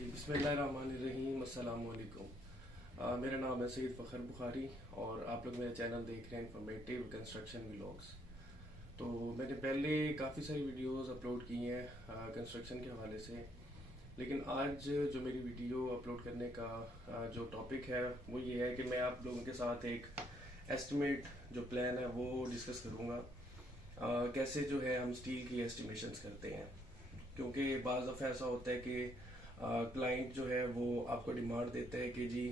जी बिस्मिल्लाहिर्रहमानिर्रहीम अस्सलाम वालेकुम। मेरा नाम है सईद फ़खर बुखारी और आप लोग मेरा चैनल देख रहे हैं इन्फॉर्मेटिव कंस्ट्रक्शन व्लॉग्स। तो मैंने पहले काफ़ी सारी वीडियोस अपलोड की हैं कंस्ट्रक्शन के हवाले से, लेकिन आज जो मेरी वीडियो अपलोड करने का जो टॉपिक है वो ये है कि मैं आप लोगों के साथ एक एस्टिमेट जो प्लान है वो डिस्कस करूँगा। कैसे जो है हम स्टील की एस्टिमेशंस करते हैं, क्योंकि बाज़ दफ़ा ऐसा होता है कि क्लाइंट जो है वो आपको डिमांड देता है कि जी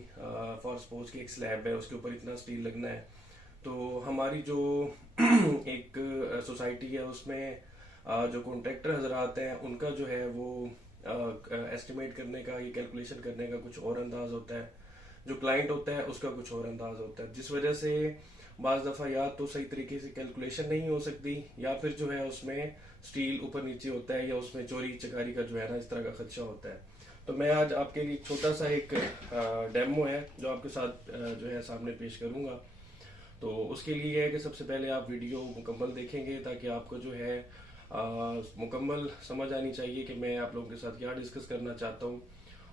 फॉर सपोज कि एक स्लैब है उसके ऊपर इतना स्टील लगना है। तो हमारी जो एक सोसाइटी है उसमें जो कॉन्ट्रैक्टर हजरात हैं उनका जो है वो एस्टिमेट करने का, ये कैलकुलेशन करने का कुछ और अंदाज होता है, जो क्लाइंट होता है उसका कुछ और अंदाज होता है, जिस वजह से बाज़ दफ़ा या तो सही तरीके से कैलकुलेशन नहीं हो सकती या फिर जो है उसमें स्टील ऊपर नीचे होता है या उसमें चोरी चकारी का जो है ना इस तरह का खदशा होता है। तो मैं आज आपके लिए छोटा सा एक डेमो है जो आपके साथ जो है सामने पेश करूंगा। तो उसके लिए है कि सबसे पहले आप वीडियो मुकम्मल देखेंगे ताकि आपको जो है मुकम्मल समझ आनी चाहिए कि मैं आप लोगों के साथ क्या डिस्कस करना चाहता हूँ।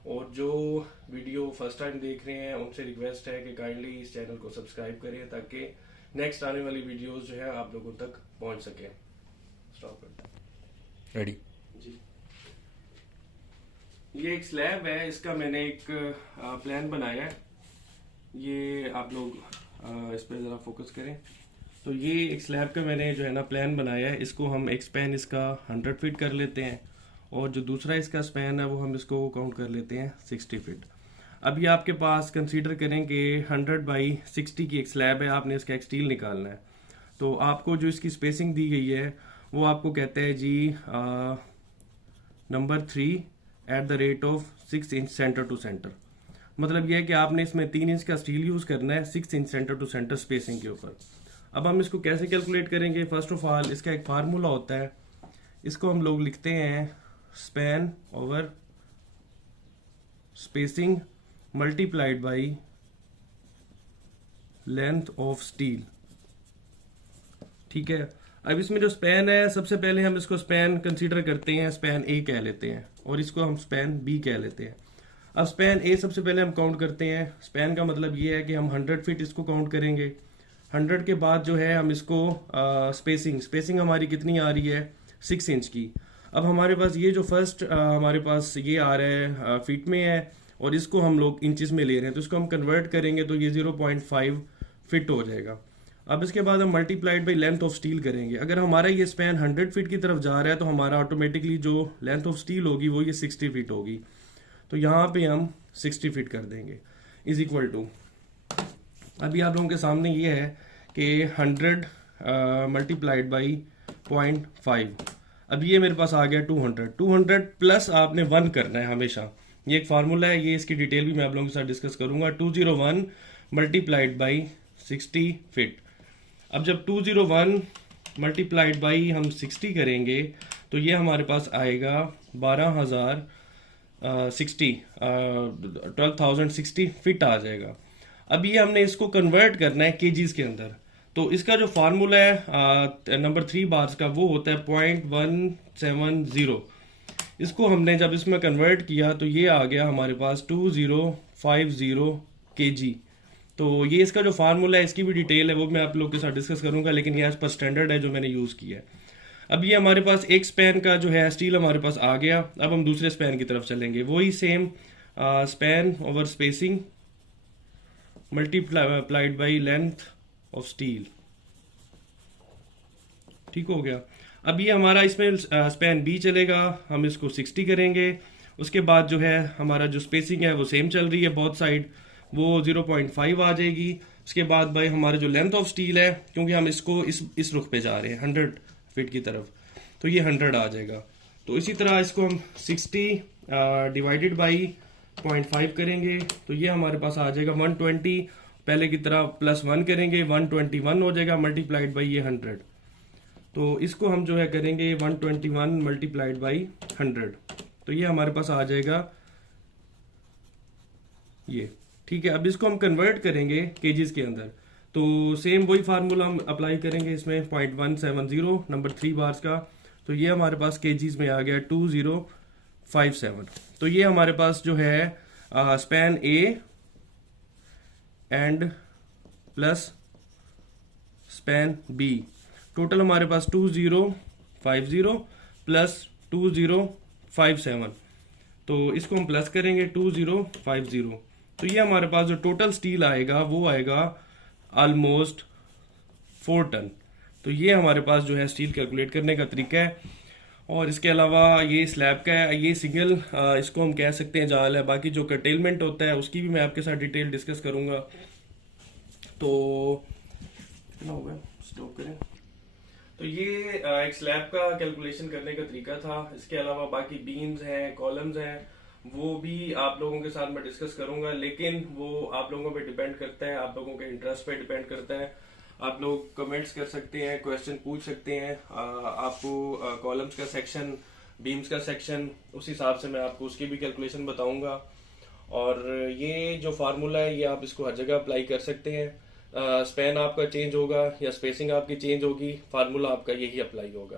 और जो वीडियो फर्स्ट टाइम देख रहे हैं उनसे रिक्वेस्ट है कि काइंडली इस चैनल को सब्सक्राइब करें ताकि नेक्स्ट आने वाली वीडियोस जो है आप लोगों तक पहुंच सके। स्टॉप करते रेडी जी। ये एक स्लैब है, इसका मैंने एक प्लान बनाया है। ये आप लोग इस पर ज़रा फोकस करें। तो ये एक स्लैब का मैंने जो है ना प्लान बनाया है। इसको हम एक स्पैन इसका 100 फीट कर लेते हैं और जो दूसरा इसका स्पैन है वो हम इसको काउंट कर लेते हैं 60 फीट। अब ये आपके पास कंसीडर करें कि 100 बाई 60 की एक स्लैब है, आपने इसका एक स्टील निकालना है। तो आपको जो इसकी स्पेसिंग दी गई है वो आपको कहता है जी number 3 at the rate of 6 inch centre to centre. मतलब यह है कि आपने इसमें 3 इंच का स्टील यूज करना है 6 inch centre to centre spacing के ऊपर। अब हम इसको कैसे कैलकुलेट करेंगे? फर्स्ट ऑफ ऑल इसका एक फार्मूला होता है, इसको हम लोग लिखते हैं span over spacing multiplied by length of steel. ठीक है, अब इसमें जो स्पैन है सबसे पहले हम इसको स्पैन कंसीडर करते हैं, स्पैन ए कह लेते हैं और इसको हम स्पैन बी कह लेते हैं। अब स्पैन ए सबसे पहले हम काउंट करते हैं। स्पैन का मतलब ये है कि हम 100 फीट इसको काउंट करेंगे। 100 के बाद जो है हम इसको स्पेसिंग हमारी कितनी आ रही है 6 इंच की। अब हमारे पास ये जो फर्स्ट हमारे पास ये आ रहा है फीट में है और इसको हम लोग इंचेस में ले रहे हैं, तो इसको हम कन्वर्ट करेंगे तो ये 0.5 फिट हो जाएगा। अब इसके बाद हम multiplied by length of steel करेंगे। अगर हमारा ये स्पैन 100 फीट की तरफ जा रहा है तो हमारा ऑटोमेटिकली जो लेंथ ऑफ स्टील होगी वो ये 60 फीट होगी। तो यहाँ पे हम 60 फीट कर देंगे इज इक्वल टू, अभी आप लोगों के सामने ये है कि 100 मल्टीप्लाइड बाई 0.5। अब ये मेरे पास आ गया 200 प्लस आपने 1 करना है हमेशा। ये एक फार्मूला है, ये इसकी डिटेल भी मैं आप लोगों के साथ डिस्कस करूंगा। 201 मल्टीप्लाइड बाई 60 फीट। अब जब 201 मल्टीप्लाइड बाई हम 60 करेंगे तो ये हमारे पास आएगा 12,060 फिट आ जाएगा। अब ये हमने इसको कन्वर्ट करना है केजीज के अंदर। तो इसका जो फार्मूला है नंबर 3 बार्स का वो होता है 0.170। इसको हमने जब इसमें कन्वर्ट किया तो ये आ गया हमारे पास 2050 केजी। तो ये इसका जो फार्मूला है इसकी भी डिटेल है वो मैं आप लोग के साथ डिस्कस करूंगा, लेकिन ये एज पर स्टैंडर्ड है जो मैंने यूज किया है। अब ये हमारे पास एक स्पैन का जो है स्टील हमारे पास आ गया। अब हम दूसरे स्पैन की तरफ चलेंगे, वही same span over spacing multiplied by length of steel. ठीक हो गया। अब ये हमारा इसमें स्पैन बी चलेगा, हम इसको 60 करेंगे। उसके बाद जो है हमारा जो स्पेसिंग है वो सेम चल रही है बोथ साइड, वो 0.5 आ जाएगी। उसके बाद भाई हमारे जो लेंथ ऑफ स्टील है, क्योंकि हम इसको इस रुख पे जा रहे हैं 100 फीट की तरफ, तो ये 100 आ जाएगा। तो इसी तरह इसको हम 60 डिवाइडेड बाई 0.5 करेंगे तो ये हमारे पास आ जाएगा 120। पहले की तरह प्लस 1 करेंगे 121 हो जाएगा मल्टीप्लाइड बाई ये 100। तो इसको हम जो है करेंगे 121 मल्टीप्लाइड बाई 100, तो ये हमारे पास आ जाएगा ये। ठीक है, अब इसको हम कन्वर्ट करेंगे केजीज के अंदर। तो सेम वही फार्मूला हम अप्लाई करेंगे इसमें 0.170 नंबर 3 बार्स का। तो ये हमारे पास केजीज में आ गया 2057। तो ये हमारे पास जो है span A and plus span B, total हमारे पास 2050 प्लस 2057, तो इसको हम प्लस करेंगे 2050, तो ये हमारे पास जो टोटल स्टील आएगा वो आएगा ऑलमोस्ट 4 टन। तो ये हमारे पास जो है स्टील कैलकुलेट करने का तरीका है। और इसके अलावा ये स्लैब का है, ये सिंगल इसको हम कह सकते हैं जाल है। बाकी जो कर्टेलमेंट होता है उसकी भी मैं आपके साथ डिटेल डिस्कस करूंगा। तो कितना हो गया, स्टॉप करें। तो ये एक स्लैब का कैलकुलेशन करने का तरीका था। इसके अलावा बाकी बीम्स हैं, कॉलम्स हैं, वो भी आप लोगों के साथ मैं डिस्कस करूंगा, लेकिन वो आप लोगों पे डिपेंड करता है, आप लोगों के इंटरेस्ट पे डिपेंड करता है। आप लोग कमेंट्स कर सकते हैं, क्वेश्चन पूछ सकते हैं। आपको कॉलम्स का सेक्शन, बीम्स का सेक्शन, उस हिसाब से मैं आपको उसकी भी कैलकुलेशन बताऊंगा। और ये जो फार्मूला है ये आप इसको हर जगह अप्लाई कर सकते हैं। स्पैन आपका चेंज होगा या स्पेसिंग आपकी चेंज होगी, फार्मूला आपका यही अप्लाई होगा।